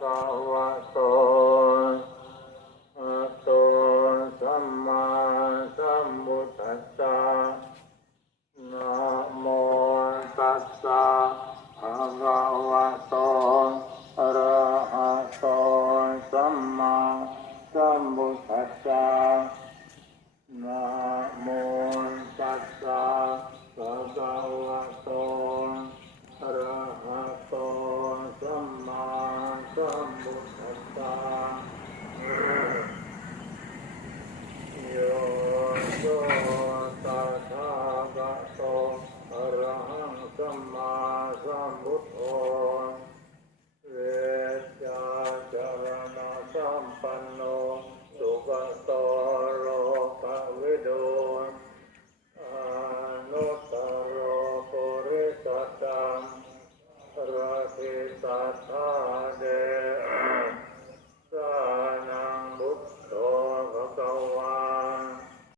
คะวะโตอะโตสัมมาสัมพุทธัสสะนะโมตัสสะภะคะวะโตอะระหะโตสัมมาสัมพุทธัสสะนะโมตัสสะภะคะวะโตอะระหะโตสัมมาสัมพุทธัสสะโยโสตัสสะภะคะวะโตอะระหังสัมม